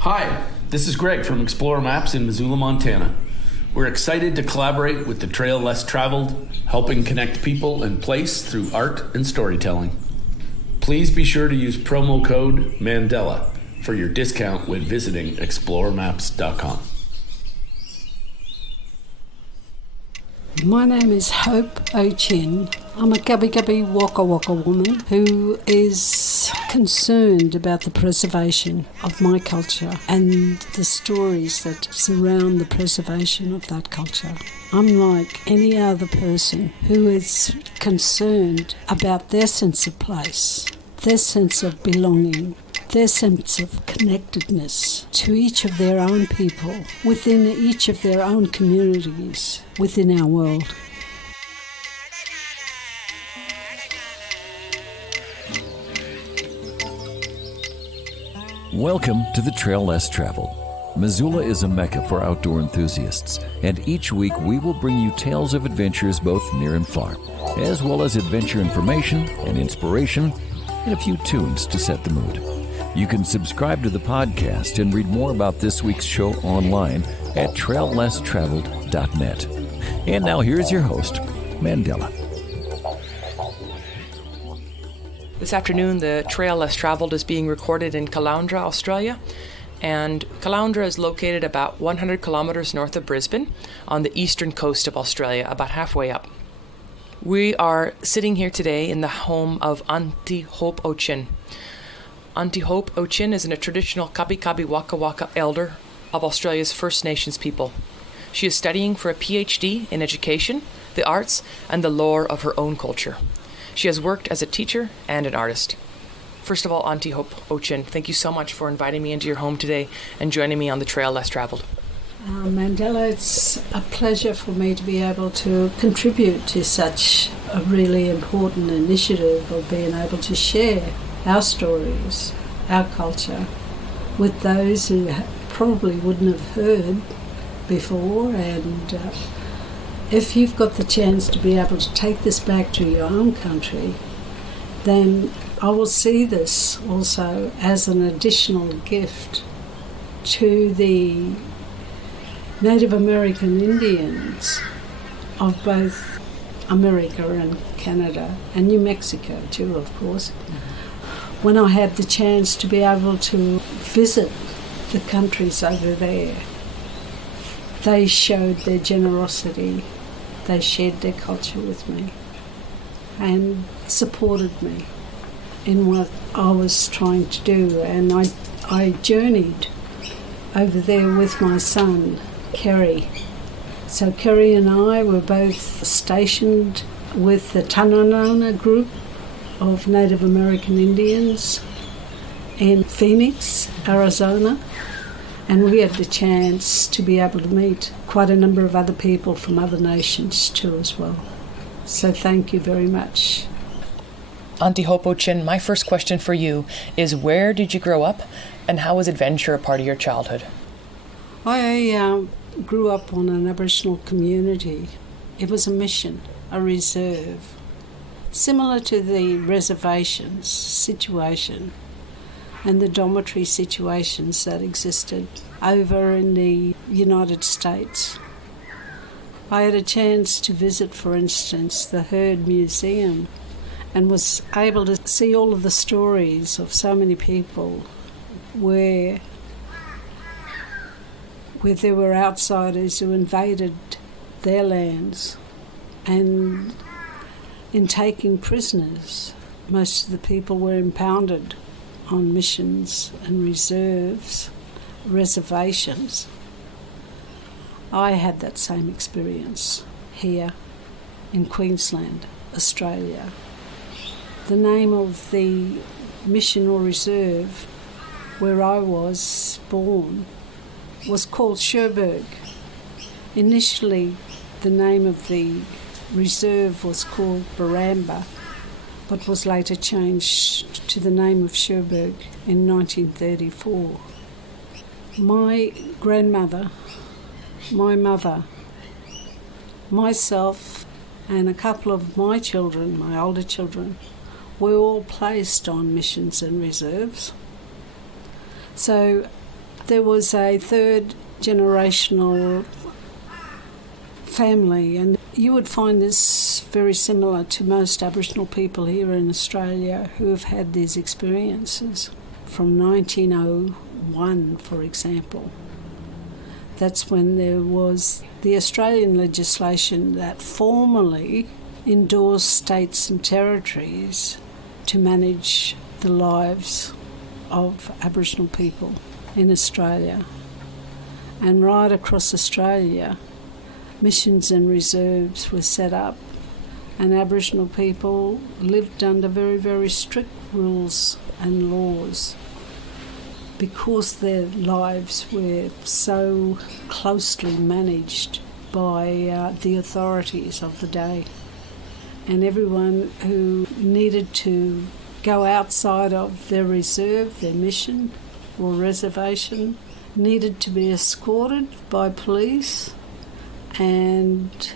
Hi, this is Greg from Explore Maps in Missoula, Montana. We're excited to collaborate with the Trail Less Traveled, helping connect people and place through art and storytelling. Please be sure to use promo code Mandela for your discount when visiting exploremaps.com. My name is Hope O'Chin. I'm a Gubbi Gubbi Waka Waka woman who is concerned about the preservation of my culture and the stories that surround the preservation of that culture. I'm like any other person who is concerned about their sense of place, their sense of belonging, their sense of connectedness to each of their own people, within each of their own communities, within our world. Welcome to the Trail Less Traveled. Missoula is a mecca for outdoor enthusiasts, and each week we will bring you tales of adventures both near and far, as well as adventure information and inspiration, and a few tunes to set the mood. You can subscribe to the podcast and read more about this week's show online at traillesstraveled.net. And now here's your host, Mandela. This afternoon, the Trail Less Traveled is being recorded in Caloundra, Australia. And Caloundra is located about 100 kilometers north of Brisbane on the eastern coast of Australia, about halfway up. We are sitting here today in the home of Aunty Hope O'Chin. Aunty Hope O'Chin is a traditional Gubbi Gubbi Waka Waka elder of Australia's First Nations people. She is studying for a PhD in education, the arts, and the lore of her own culture. She has worked as a teacher and an artist. First of all, Aunty Hope O'Chin, thank you so much for inviting me into your home today and joining me on the Trail Less Traveled. Mandela, it's a pleasure for me to be able to contribute to such a really important initiative of being able to share our stories, our culture, with those who probably wouldn't have heard before. And if you've got the chance to be able to take this back to your own country, then I will see this also as an additional gift to the Native American Indians of both America and Canada, and New Mexico too, of course. When I had the chance to be able to visit the countries over there, they showed their generosity, they shared their culture with me and supported me in what I was trying to do. And I journeyed over there with my son, Kerry. So Kerry and I were both stationed with the Tananana group of Native American Indians in Phoenix, Arizona, and we had the chance to be able to meet quite a number of other people from other nations too as well. So thank you very much. Aunty Hope O'Chin, my first question for you is, where did you grow up and how was adventure a part of your childhood? I grew up on an Aboriginal community. It was a mission, a reserve, similar to the reservations situation and the dormitory situations that existed over in the United States. I had a chance to visit, for instance, the Heard Museum and was able to see all of the stories of so many people where there were outsiders who invaded their lands, and in taking prisoners, most of the people were impounded on missions and reservations. I had that same experience here in Queensland, Australia. The name of the mission or reserve where I was born was called Cherbourg. Initially, the name of the reserve was called Baramba, but was later changed to the name of Cherbourg in 1934. My grandmother, my mother, myself, and a couple of my children, my older children, were all placed on missions and reserves. So there was a third generational family, and you would find this very similar to most Aboriginal people here in Australia who have had these experiences. From 1901, for example, that's when there was the Australian legislation that formally endorsed states and territories to manage the lives of Aboriginal people in Australia. And right across Australia, missions and reserves were set up, and Aboriginal people lived under very, very strict rules and laws because their lives were so closely managed by the authorities of the day. And everyone who needed to go outside of their reserve, their mission or reservation, needed to be escorted by police, and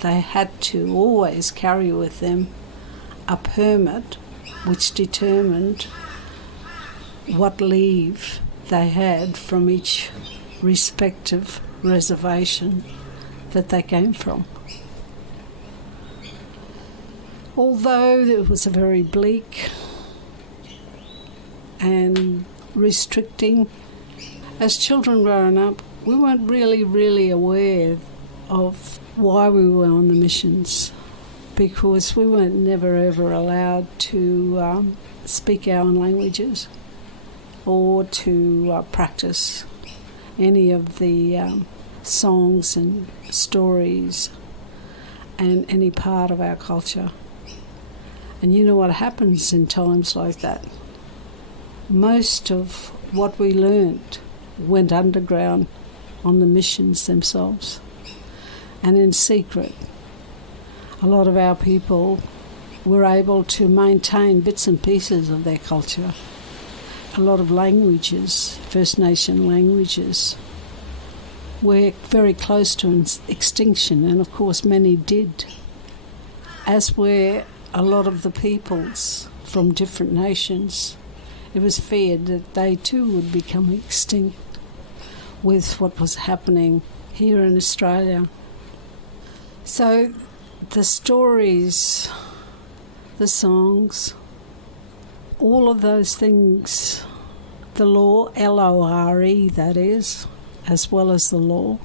they had to always carry with them a permit which determined what leave they had from each respective reservation that they came from. Although it was a very bleak and restricting, as children growing up, we weren't really aware of why we were on the missions, because we weren't never ever allowed to speak our own languages or to practice any of the songs and stories and any part of our culture. And you know what happens in times like that? Most of what we learnt went underground on the missions themselves and in secret. A lot of our people were able to maintain bits and pieces of their culture. A lot of languages, First Nation languages, were very close to extinction, and of course many did, as were a lot of the peoples from different nations. It was feared that they too would become extinct with what was happening here in Australia. So the stories, the songs, all of those things, the law, L-O-R-E that is, as well as the law,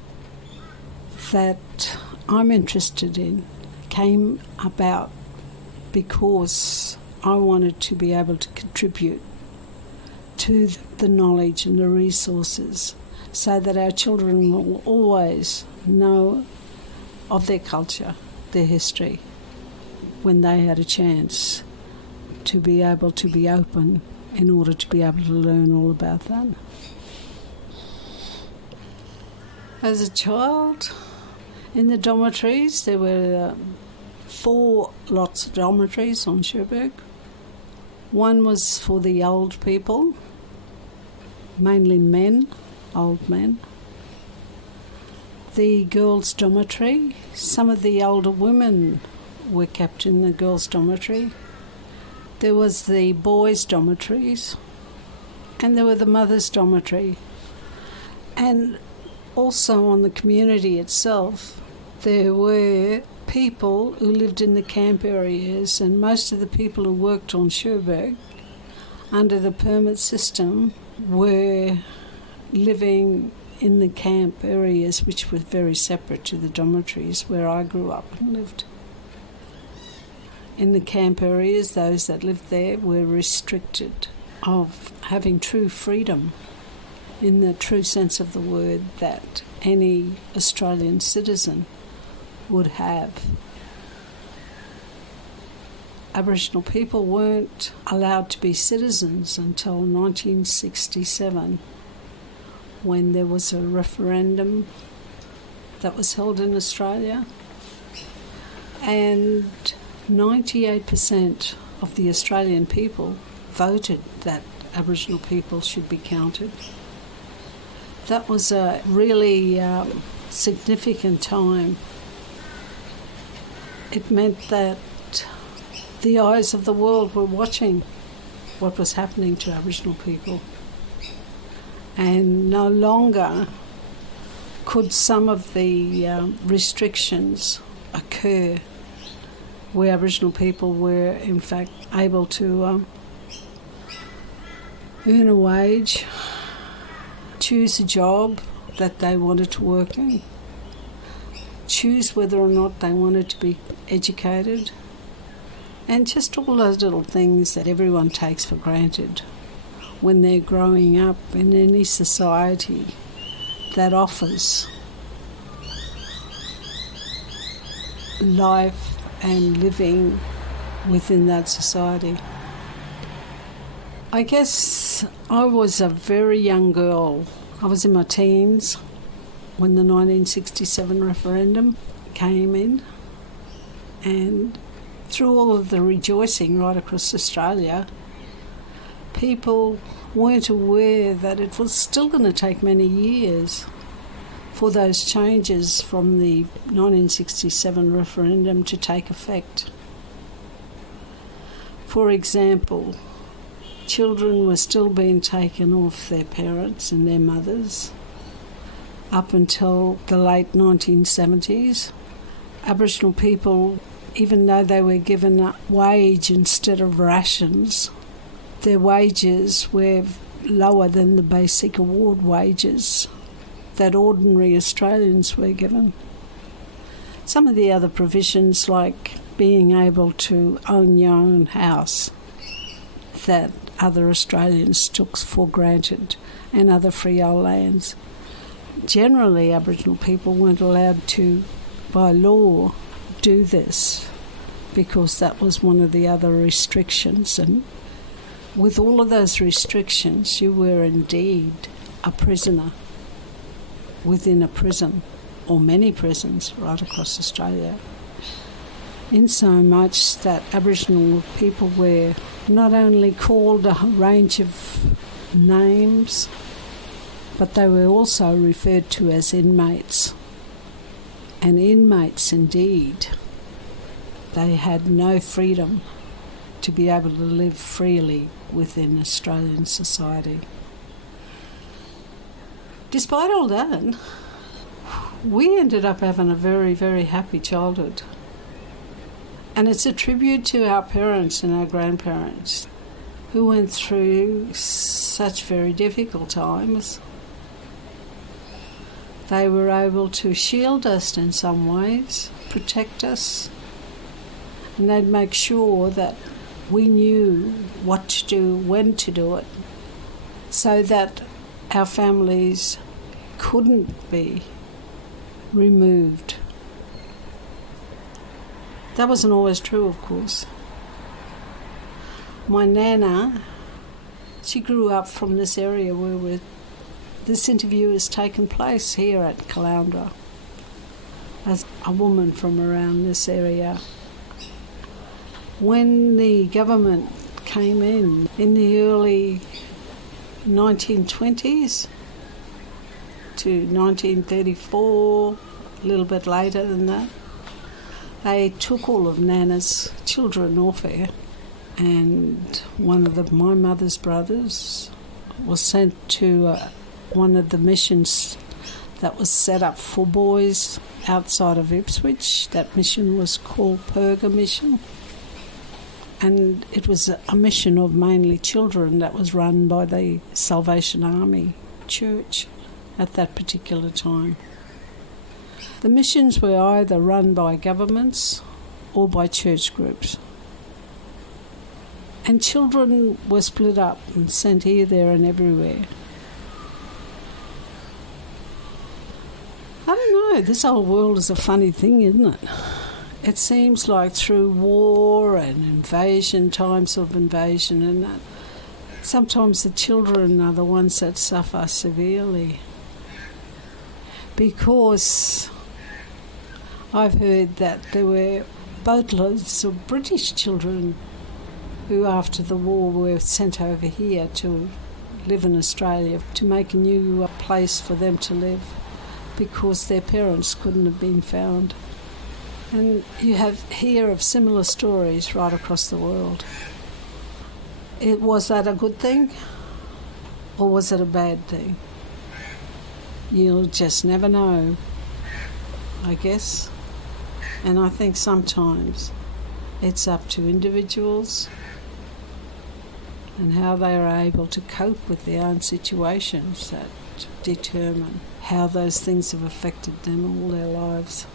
that I'm interested in came about because I wanted to be able to contribute to the knowledge and the resources so that our children will always know of their culture, their history, when they had a chance to be able to be open in order to be able to learn all about that. As a child, in the dormitories, there were 4 lots of dormitories on Cherbourg. One was for the old people, mainly men, old men. The girls' dormitory, some of the older women were kept in the girls' dormitory. There was the boys' dormitories, and there were the mothers' dormitory. And also on the community itself, there were people who lived in the camp areas, and most of the people who worked on Cherbourg under the permit system were living in the camp areas, which were very separate to the dormitories where I grew up and lived. In the camp areas, those that lived there were restricted of having true freedom in the true sense of the word that any Australian citizen would have. Aboriginal people weren't allowed to be citizens until 1967, when there was a referendum that was held in Australia, and 98% of the Australian people voted that Aboriginal people should be counted. That was a really significant time. It meant that the eyes of the world were watching what was happening to Aboriginal people. and no longer could some of the restrictions occur where Aboriginal people were in fact able to earn a wage, choose a job that they wanted to work in, choose whether or not they wanted to be educated, and just all those little things that everyone takes for granted when they're growing up in any society that offers life and living within that society. I guess I was a very young girl. I was in my teens when the 1967 referendum came in, and through all of the rejoicing right across Australia, people weren't aware that it was still going to take many years for those changes from the 1967 referendum to take effect. For example, children were still being taken off their parents and their mothers up until the late 1970s. Aboriginal people, even though they were given a wage instead of rations, their wages were lower than the basic award wages that ordinary Australians were given. Some of the other provisions, like being able to own your own house, that other Australians took for granted, and other freehold lands. Generally, Aboriginal people weren't allowed to, by law, do this because that was one of the other restrictions, and with all of those restrictions, you were indeed a prisoner within a prison, or many prisons right across Australia, in so much that Aboriginal people were not only called a range of names, but they were also referred to as inmates. And inmates, indeed, they had no freedom to be able to live freely within Australian society. Despite all that, we ended up having a very, very happy childhood. And it's a tribute to our parents and our grandparents who went through such very difficult times. They were able to shield us in some ways, protect us, and they'd make sure that we knew what to do, when to do it, so that our families couldn't be removed. That wasn't always true, of course. My nana, she grew up from this area where this interview has taken place here at Caloundra, as a woman from around this area. When the government came in the early 1920s to 1934, a little bit later than that, they took all of Nana's children off her, and one of my mother's brothers was sent to one of the missions that was set up for boys outside of Ipswich. That mission was called Perga Mission, and it was a mission of mainly children that was run by the Salvation Army Church at that particular time. The missions were either run by governments or by church groups. And children were split up and sent here, there and everywhere. I don't know, this whole world is a funny thing, isn't it? It seems like through war and invasion, times of invasion and that, sometimes the children are the ones that suffer severely. Because I've heard that there were boatloads of British children who after the war were sent over here to live in Australia, to make a new place for them to live, because their parents couldn't have been found. And you hear of similar stories right across the world. Was that a good thing? or was it a bad thing? You'll just never know, I guess. And I think sometimes it's up to individuals and how they are able to cope with their own situations that determine how those things have affected them all their lives.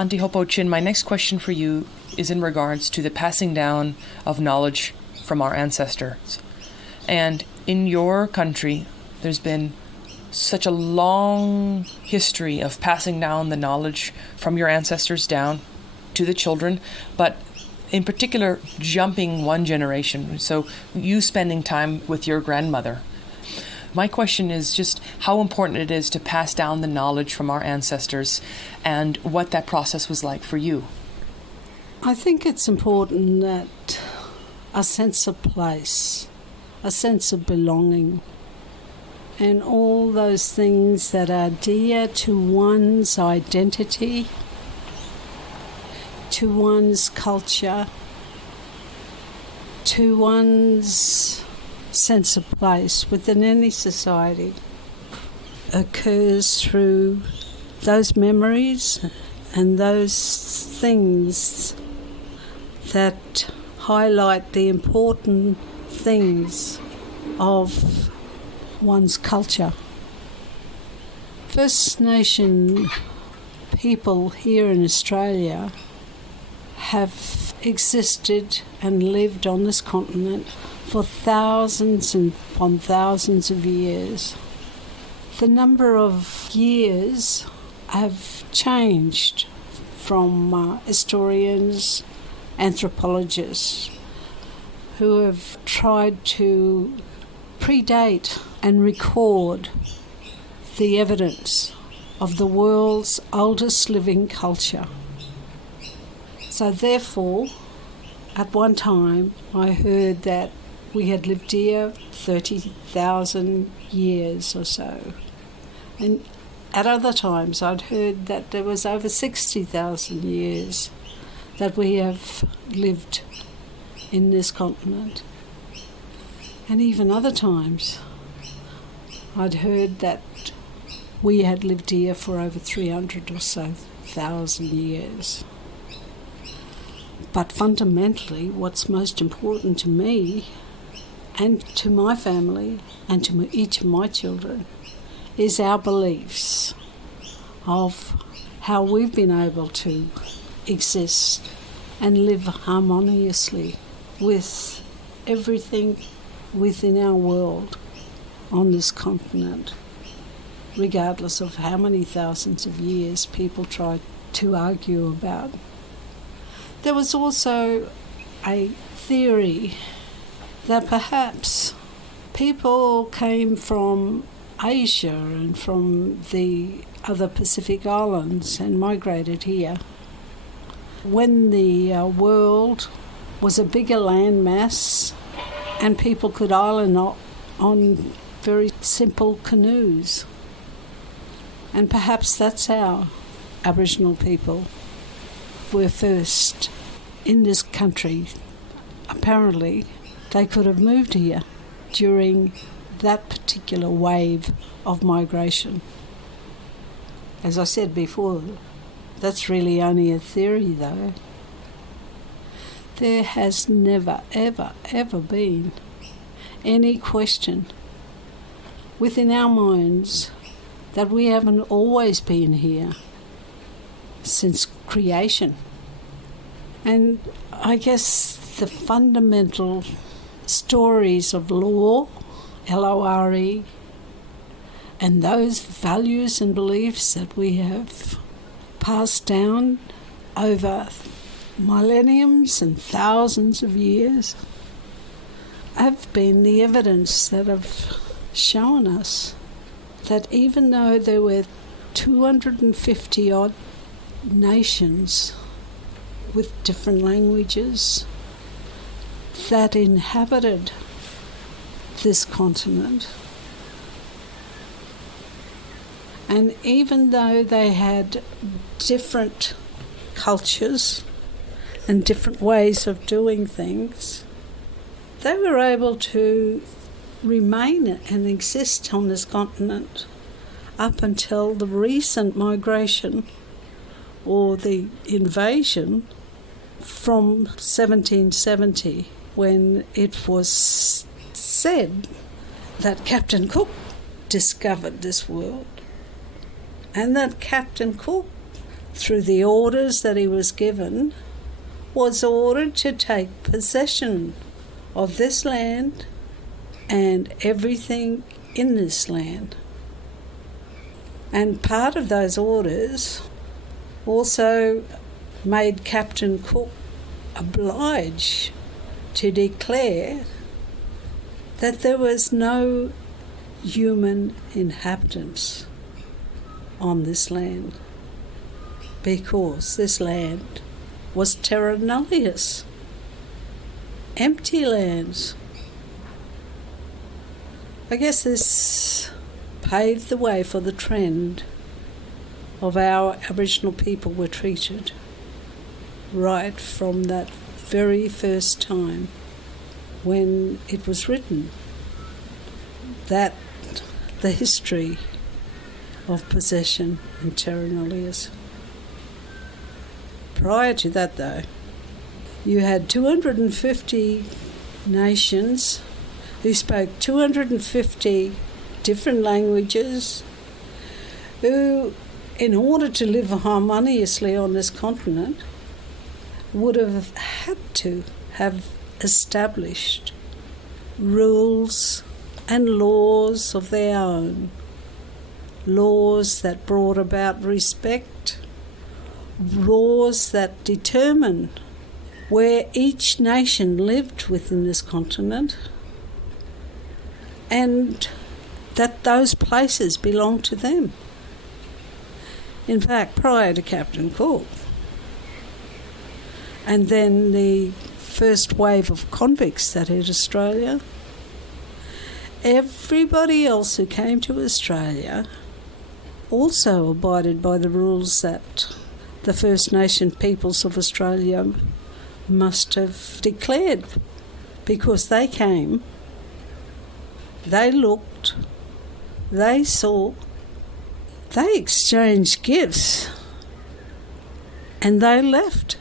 Aunty Hope O'Chin, my next question for you is in regards to the passing down of knowledge from our ancestors. And in your country, there's been such a long history of passing down the knowledge from your ancestors down to the children, but in particular, jumping one generation. So you spending time with your grandmother. My question is just how important it is to pass down the knowledge from our ancestors and what that process was like for you. I think it's important that a sense of place, a sense of belonging, and all those things that are dear to one's identity, to one's culture, to one's sense of place within any society occurs through those memories and those things that highlight the important things of one's culture. First Nation people here in Australia have existed and lived on this continent for thousands and upon thousands of years. The number of years have changed from historians, anthropologists, who have tried to predate and record the evidence of the world's oldest living culture. So therefore, at one time, I heard that we had lived here 30,000 years or so. And at other times, I'd heard that there was over 60,000 years that we have lived in this continent. And even other times, I'd heard that we had lived here for over 300 or so thousand years. But fundamentally, what's most important to me and to my family and to each of my children is our beliefs of how we've been able to exist and live harmoniously with everything within our world on this continent, regardless of how many thousands of years people try to argue about. There was also a theory that perhaps people came from Asia and from the other Pacific islands and migrated here. When the world was a bigger landmass and people could island on very simple canoes. And perhaps that's how Aboriginal people were first in this country. Apparently, they could have moved here during that particular wave of migration. As I said before, that's really only a theory though. There has never, ever, ever been any question within our minds that we haven't always been here since creation. And I guess the fundamental stories of law, L-O-R-E, and those values and beliefs that we have passed down over millenniums and thousands of years have been the evidence that have shown us that even though there were 250 odd nations with different languages that inhabited this continent. And even though they had different cultures and different ways of doing things, they were able to remain and exist on this continent up until the recent migration or the invasion from 1770, when it was said that Captain Cook discovered this world, and that Captain Cook, through the orders that he was given, was ordered to take possession of this land and everything in this land. And part of those orders also made Captain Cook obliged to declare that there was no human inhabitants on this land, because this land was terra nullius, empty lands. I guess this paved the way for the trend of how Aboriginal people were treated right from that very first time when it was written, that the history of possession and terra nullius. Prior to that, though, you had 250 nations who spoke 250 different languages, who, in order to live harmoniously on this continent, would have had to have established rules and laws of their own, laws that brought about respect, laws that determine where each nation lived within this continent, and that those places belonged to them. In fact, prior to Captain Cook, and then the first wave of convicts that hit Australia, everybody else who came to Australia also abided by the rules that the First Nation peoples of Australia must have declared, because they came, they looked, they saw, they exchanged gifts, and they left.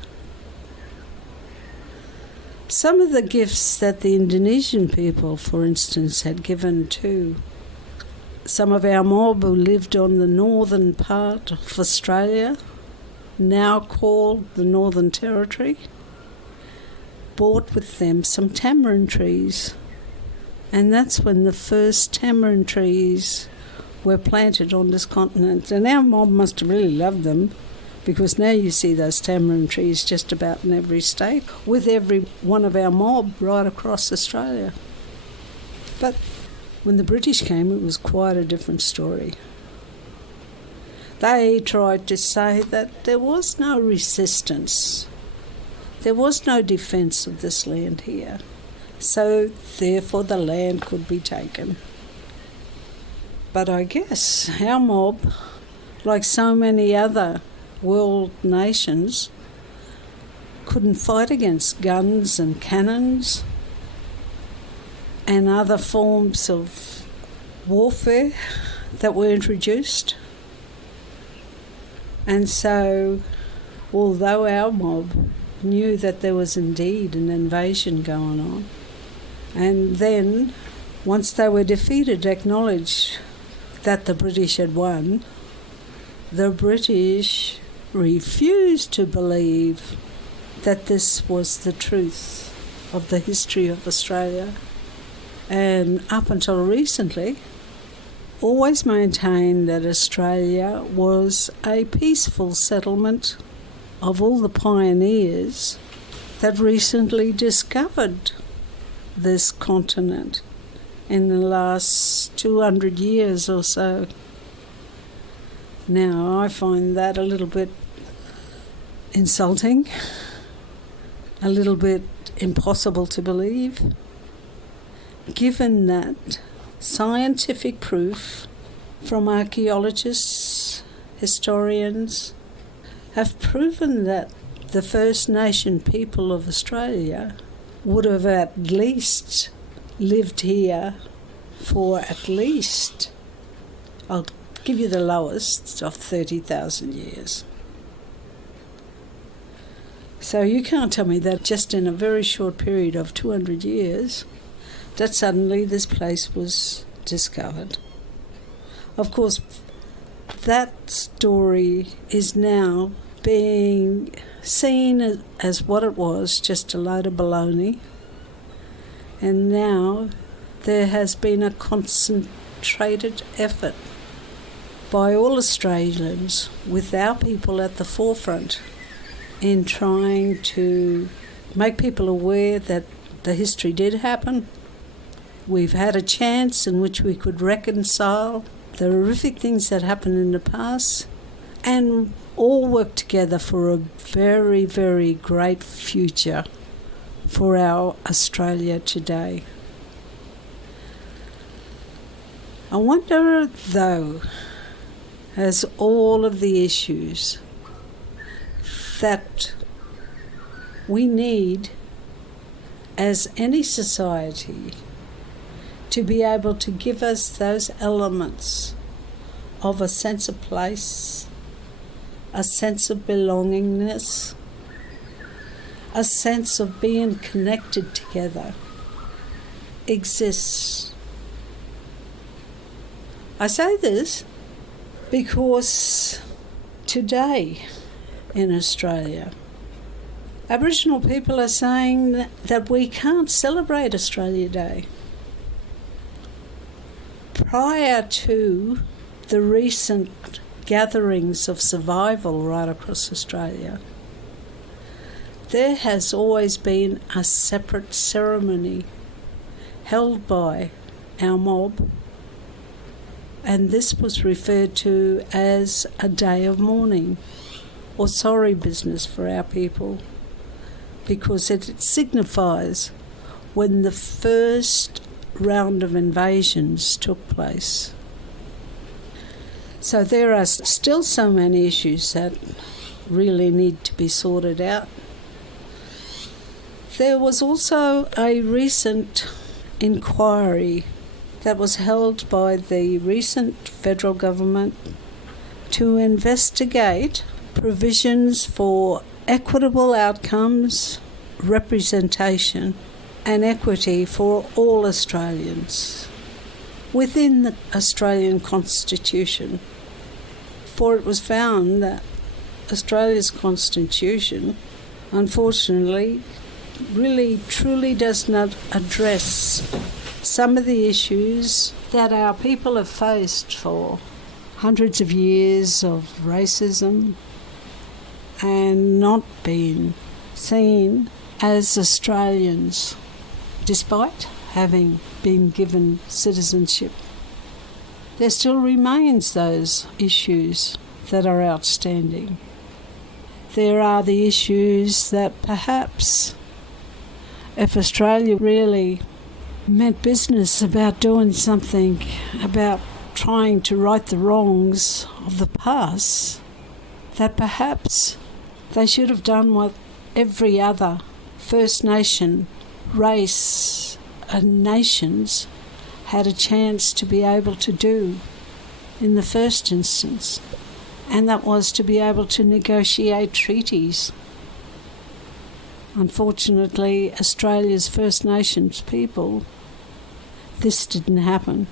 Some of the gifts that the Indonesian people, for instance, had given to some of our mob who lived on the northern part of Australia, now called the Northern Territory, brought with them some tamarind trees. And that's when the first tamarind trees were planted on this continent. And our mob must have really loved them, because now you see those tamarind trees just about in every state, with every one of our mob right across Australia. But when the British came, it was quite a different story. They tried to say that there was no resistance, there was no defence of this land here, so therefore the land could be taken. But I guess our mob, like so many other world nations, couldn't fight against guns and cannons and other forms of warfare that were introduced. And so, although our mob knew that there was indeed an invasion going on, and then, once they were defeated, acknowledged that the British had won, the British refused to believe that this was the truth of the history of Australia, and up until recently always maintained that Australia was a peaceful settlement of all the pioneers that recently discovered this continent in the last 200 years or so. Now, I find that a little bit insulting, a little bit impossible to believe, given that scientific proof from archaeologists, historians, have proven that the First Nation people of Australia would have at least lived here for at least, I'll give you the lowest, of 30,000 years. So you can't tell me that just in a very short period of 200 years that suddenly this place was discovered. Of course, that story is now being seen as what it was, just a load of baloney. And now there has been a concentrated effort by all Australians, with our people at the forefront, in trying to make people aware that the history did happen. We've had a chance in which we could reconcile the horrific things that happened in the past and all work together for a very, very great future for our Australia today. I wonder, though, as all of the issues that we need as any society to be able to give us those elements of a sense of place, a sense of belongingness, a sense of being connected together, exists. I say this because today in Australia, Aboriginal people are saying that we can't celebrate Australia Day. Prior to the recent gatherings of survival right across Australia, there has always been a separate ceremony held by our mob, and this was referred to as a day of mourning or sorry business for our people, because it signifies when the first round of invasions took place. So there are still so many issues that really need to be sorted out. There was also a recent inquiry that was held by the recent federal government to investigate provisions for equitable outcomes, representation and equity for all Australians within the Australian Constitution. For it was found that Australia's Constitution, unfortunately, really truly does not address some of the issues that our people have faced for hundreds of years of racism and not been seen as Australians, despite having been given citizenship. There still remains those issues that are outstanding. There are the issues that perhaps if Australia really meant business about doing something, about trying to right the wrongs of the past, that perhaps they should have done what every other First Nation race and nations had a chance to be able to do in the first instance, and that was to be able to negotiate treaties. Unfortunately, Australia's First Nations people, this didn't happen.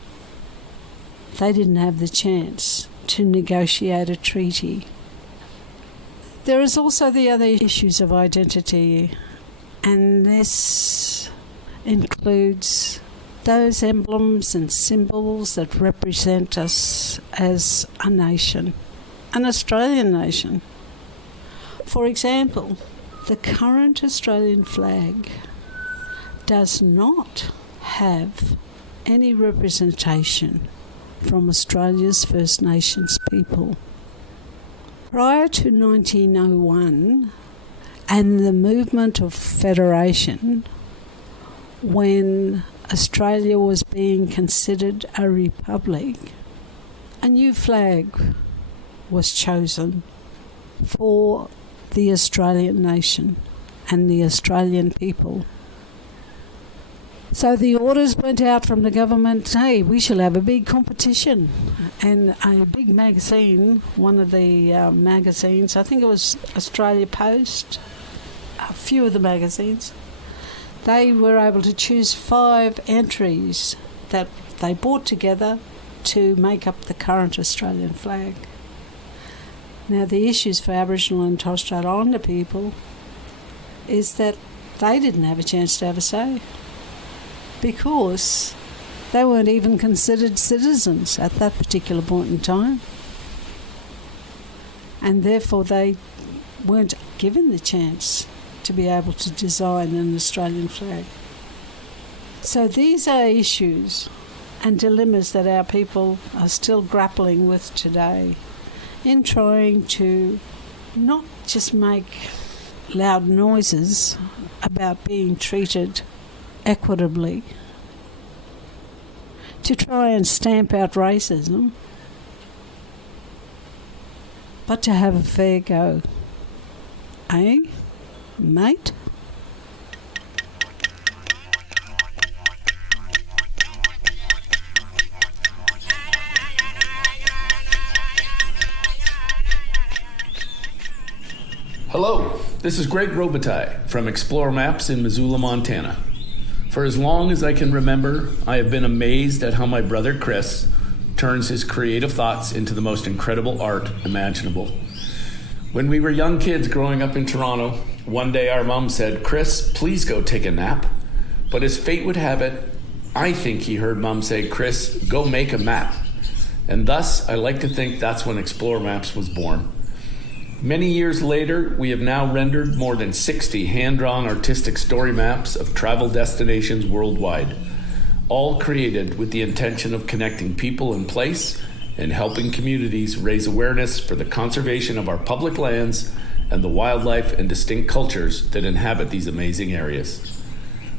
They didn't have the chance to negotiate a treaty. There is also the other issues of identity, and this includes those emblems and symbols that represent us as a nation, an Australian nation. For example, the current Australian flag does not have any representation from Australia's First Nations people. Prior to 1901 and the movement of federation, when Australia was being considered a republic, a new flag was chosen for the Australian nation and the Australian people. So the orders went out from the government, hey, we shall have a big competition. And a big magazine, one of the magazines, I think it was Australia Post, a few of the magazines, they were able to choose 5 entries that they brought together to make up the current Australian flag. Now the issues for Aboriginal and Torres Strait Islander people is that they didn't have a chance to have a say, because they weren't even considered citizens at that particular point in time. And therefore they weren't given the chance to be able to design an Australian flag. So these are issues and dilemmas that our people are still grappling with today in trying to not just make loud noises about being treated equitably, to try and stamp out racism, but to have a fair go. Eh, mate? Hello, this is Greg Robitaille from Explore Maps in Missoula, Montana. For as long as I can remember, I have been amazed at how my brother Chris turns his creative thoughts into the most incredible art imaginable. When we were young kids growing up in Toronto, one day our mom said, "Chris, please go take a nap." But as fate would have it, I think he heard Mom say, "Chris, go make a map." And thus, I like to think that's when Explore Maps was born. Many years later, we have now rendered more than 60 hand-drawn artistic story maps of travel destinations worldwide, all created with the intention of connecting people and place and helping communities raise awareness for the conservation of our public lands and the wildlife and distinct cultures that inhabit these amazing areas.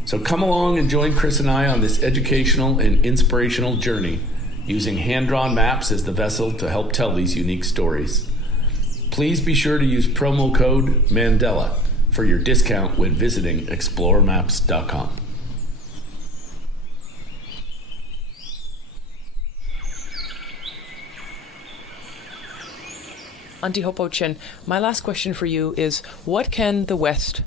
So come along and join Chris and I on this educational and inspirational journey, using hand-drawn maps as the vessel to help tell these unique stories. Please be sure to use promo code Mandela for your discount when visiting exploremaps.com. Aunty Hope O'Chin, my last question for you is, what can the West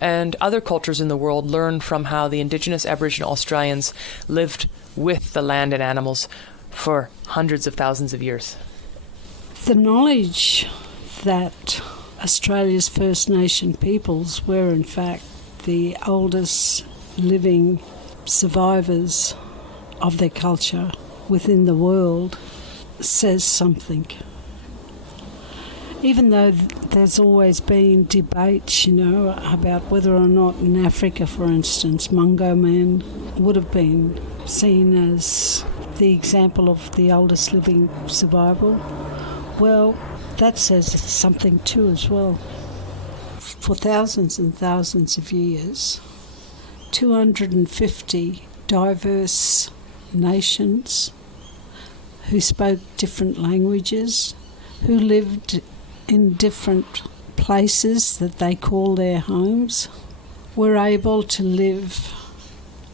and other cultures in the world learn from how the Indigenous Aboriginal Australians lived with the land and animals for hundreds of thousands of years? The knowledge that Australia's First Nation peoples were in fact the oldest living survivors of their culture within the world says something. Even though there's always been debates, about whether or not in Africa, for instance, Mungo Man would have been seen as the example of the oldest living survival. Well, that says something too as well. For thousands and thousands of years, 250 diverse nations who spoke different languages, who lived in different places that they call their homes, were able to live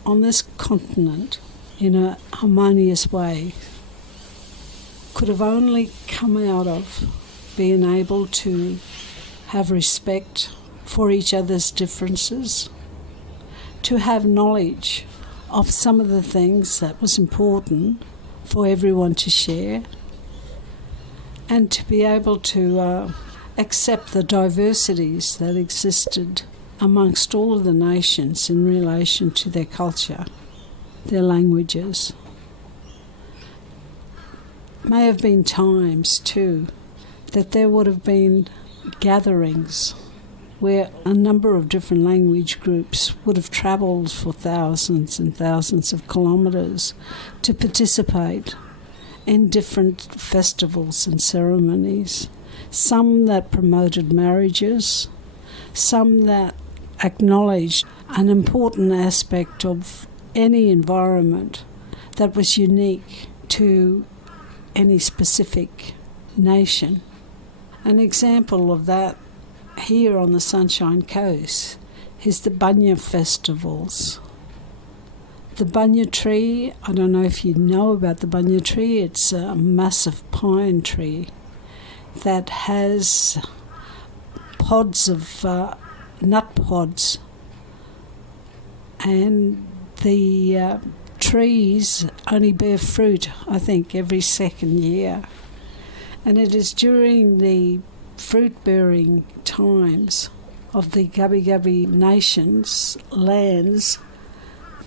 on this continent in a harmonious way. Could have only come out of being able to have respect for each other's differences, to have knowledge of some of the things that was important for everyone to share, and to be able to accept the diversities that existed amongst all of the nations in relation to their culture, their languages. May have been times too that there would have been gatherings where a number of different language groups would have travelled for thousands and thousands of kilometres to participate in different festivals and ceremonies some that promoted marriages, some that acknowledged an important aspect of any environment that was unique to any specific nation. An example of that here on the Sunshine Coast is the Bunya festivals. The Bunya tree, I don't know if you know about the Bunya tree, it's a massive pine tree that has pods of nut pods, and the trees only bear fruit, I think, every second year. And it is during the fruit-bearing times of the Gubbi Gubbi nations' lands,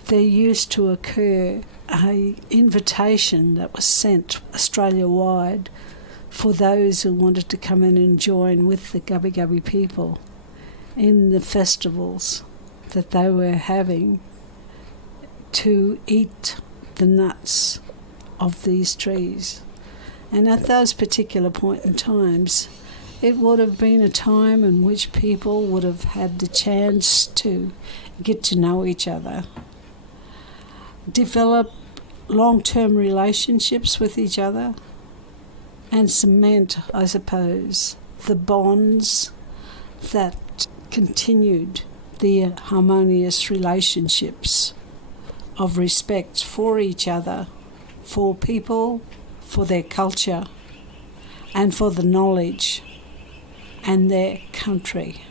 there used to occur an invitation that was sent Australia-wide for those who wanted to come in and join with the Gubbi Gubbi people in the festivals that they were having to eat the nuts of these trees. And at those particular point in times, it would have been a time in which people would have had the chance to get to know each other, develop long-term relationships with each other, and cement, I suppose, the bonds that continued the harmonious relationships of respect for each other, for people, for their culture, and for the knowledge and their country.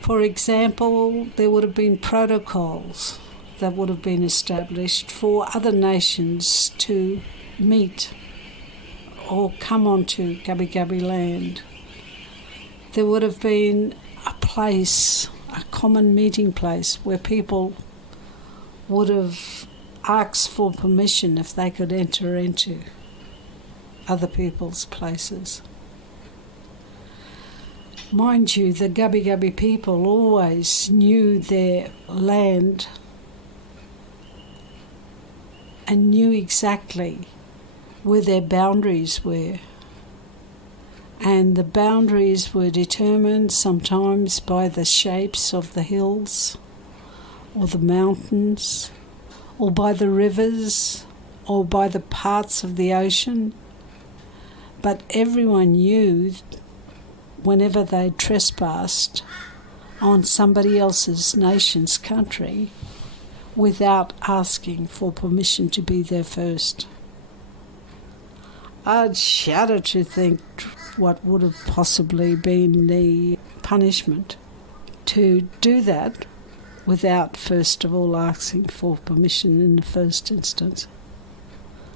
For example, there would have been protocols that would have been established for other nations to meet or come onto Gubbi Gubbi land. There would have been a place, a common meeting place, where people would have asked for permission if they could enter into other people's places. Mind you, the Gubbi Gubbi people always knew their land and knew exactly where their boundaries were. And the boundaries were determined sometimes by the shapes of the hills or the mountains or by the rivers or by the parts of the ocean. But everyone knew whenever they trespassed on somebody else's nation's country without asking for permission to be there first. I'd shudder to think what would have possibly been the punishment to do that without first of all asking for permission in the first instance.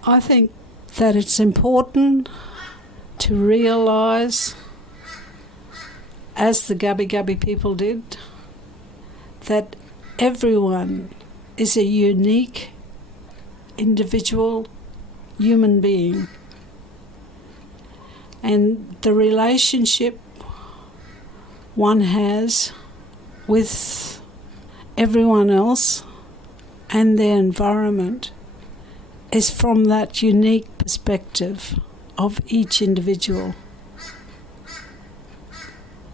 I think that it's important to realise, as the Gubbi Gubbi people did, that everyone is a unique individual human being, and the relationship one has with everyone else and their environment is from that unique perspective of each individual.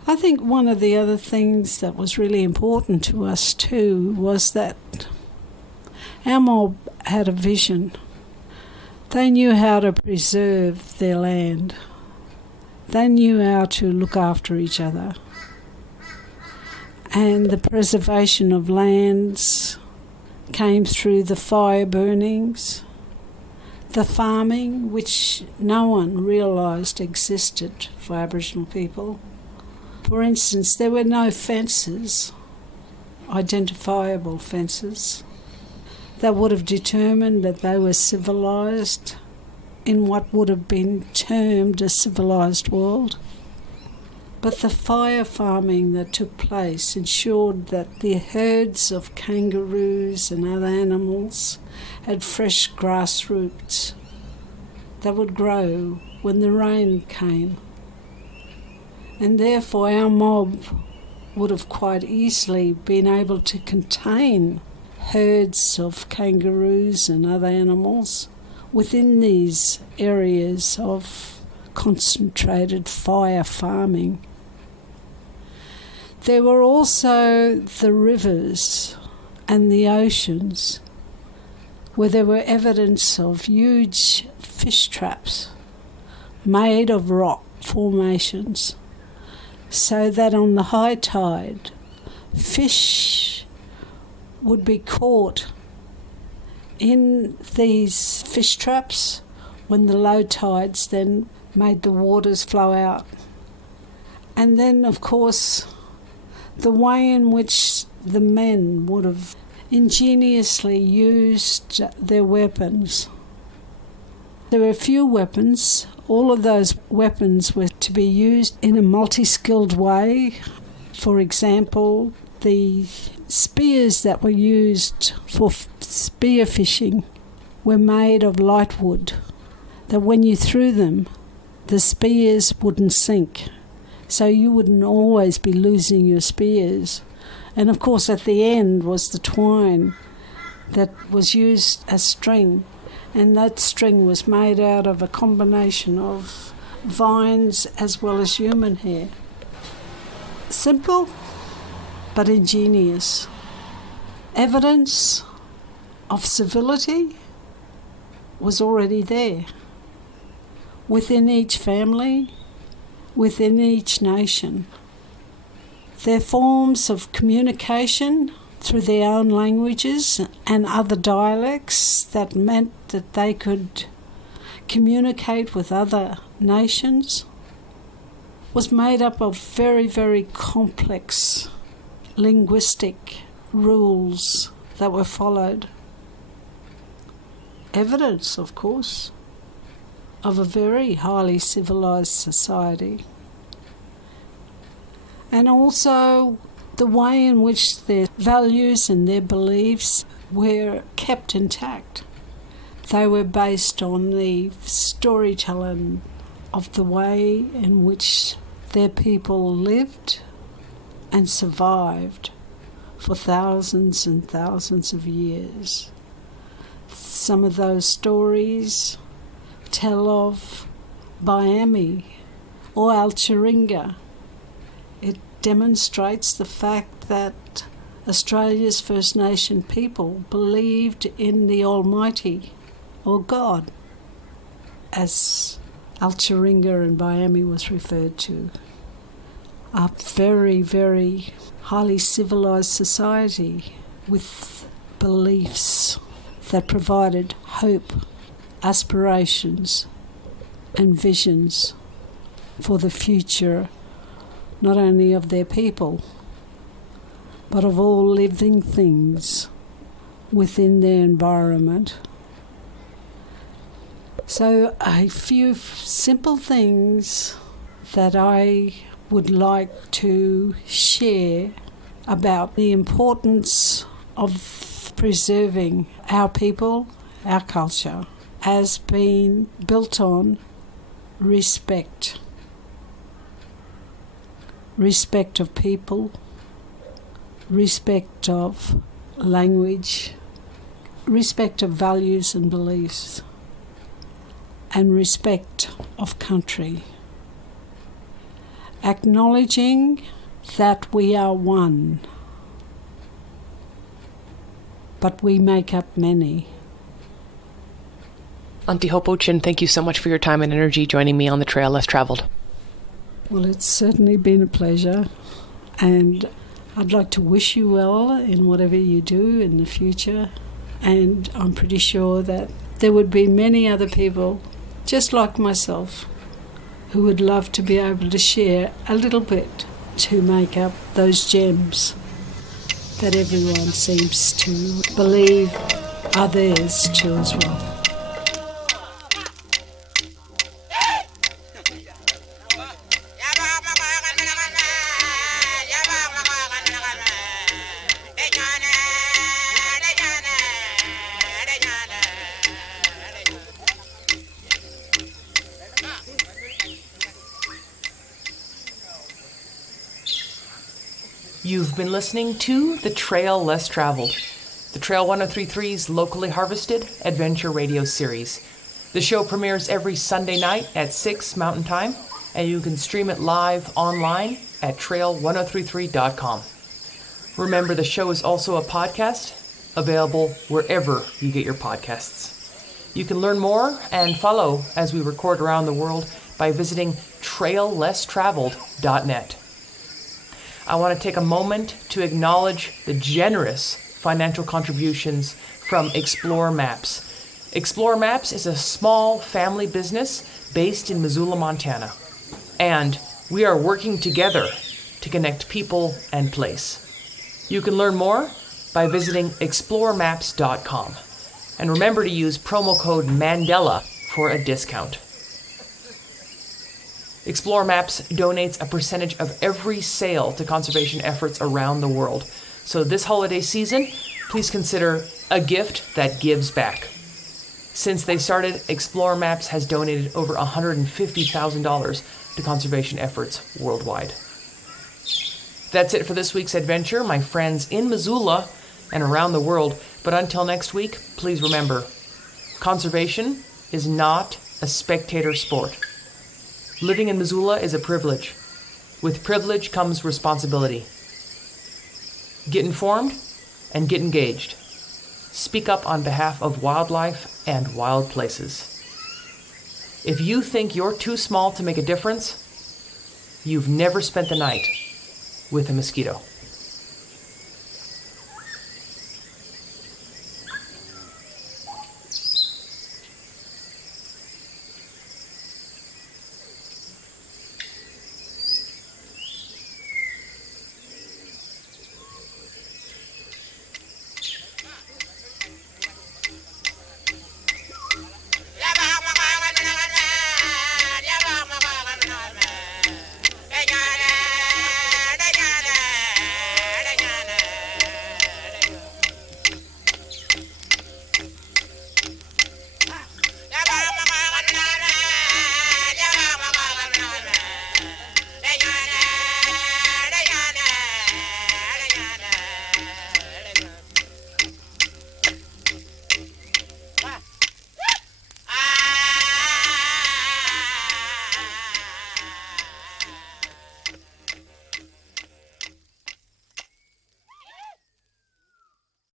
I think one of the other things that was really important to us too was that our mob had a vision. They knew how to preserve their land. They knew how to look after each other. And the preservation of lands came through the fire burnings, the farming, which no one realised existed for Aboriginal people. For instance, there were no fences, identifiable fences, that would have determined that they were civilised in what would have been termed a civilised world. But the fire farming that took place ensured that the herds of kangaroos and other animals had fresh grass roots that would grow when the rain came. And therefore our mob would have quite easily been able to contain herds of kangaroos and other animals within these areas of concentrated fire farming. There were also the rivers and the oceans, where there were evidence of huge fish traps made of rock formations, so that on the high tide, fish would be caught in these fish traps when the low tides then made the waters flow out. And then, of course, the way in which the men would have ingeniously used their weapons. There were few weapons. All of those weapons were to be used in a multi-skilled way. For example, the spears that were used for spear fishing were made of light wood, that when you threw them, the spears wouldn't sink. So you wouldn't always be losing your spears. And of course at the end was the twine that was used as string, and that string was made out of a combination of vines as well as human hair. Simple but ingenious. Evidence of civility was already there within each family, within each nation. Their forms of communication through their own languages and other dialects that meant that they could communicate with other nations was made up of very, very complex linguistic rules that were followed. Evidence, of course, of a very highly civilized society. And also the way in which their values and their beliefs were kept intact. They were based on the storytelling of the way in which their people lived and survived for thousands and thousands of years. Some of those stories tell of Biami or Alchiringa. It demonstrates the fact that Australia's First Nation people believed in the Almighty, or God, as Alchiringa and Biami was referred to. A very, very highly civilised society with beliefs that provided hope, aspirations and visions for the future, not only of their people, but of all living things within their environment. So a few simple things that I would like to share about the importance of preserving our people, our culture, has been built on respect. Respect of people, respect of language, respect of values and beliefs, and respect of country. Acknowledging that we are one, but we make up many. Aunty Hope O'Chin, thank you so much for your time and energy joining me on the Trail Less Travelled. Well, it's certainly been a pleasure, and I'd like to wish you well in whatever you do in the future, and I'm pretty sure that there would be many other people just like myself who would love to be able to share a little bit to make up those gems that everyone seems to believe are theirs too as well. You've been listening to The Trail Less Travelled, the Trail 1033's locally harvested adventure radio series. The show premieres every Sunday night at 6 Mountain Time, and you can stream it live online at trail1033.com. Remember, the show is also a podcast, available wherever you get your podcasts. You can learn more and follow as we record around the world by visiting traillesstraveled.net. I want to take a moment to acknowledge the generous financial contributions from Explore Maps. Explore Maps is a small family business based in Missoula, Montana. And we are working together to connect people and place. You can learn more by visiting exploremaps.com. And remember to use promo code Mandela for a discount. Explore Maps donates a percentage of every sale to conservation efforts around the world. So this holiday season, please consider a gift that gives back. Since they started, Explore Maps has donated over $150,000 to conservation efforts worldwide. That's it for this week's adventure, my friends in Missoula and around the world. But until next week, please remember, conservation is not a spectator sport. Living in Missoula is a privilege. With privilege comes responsibility. Get informed and get engaged. Speak up on behalf of wildlife and wild places. If you think you're too small to make a difference, you've never spent the night with a mosquito.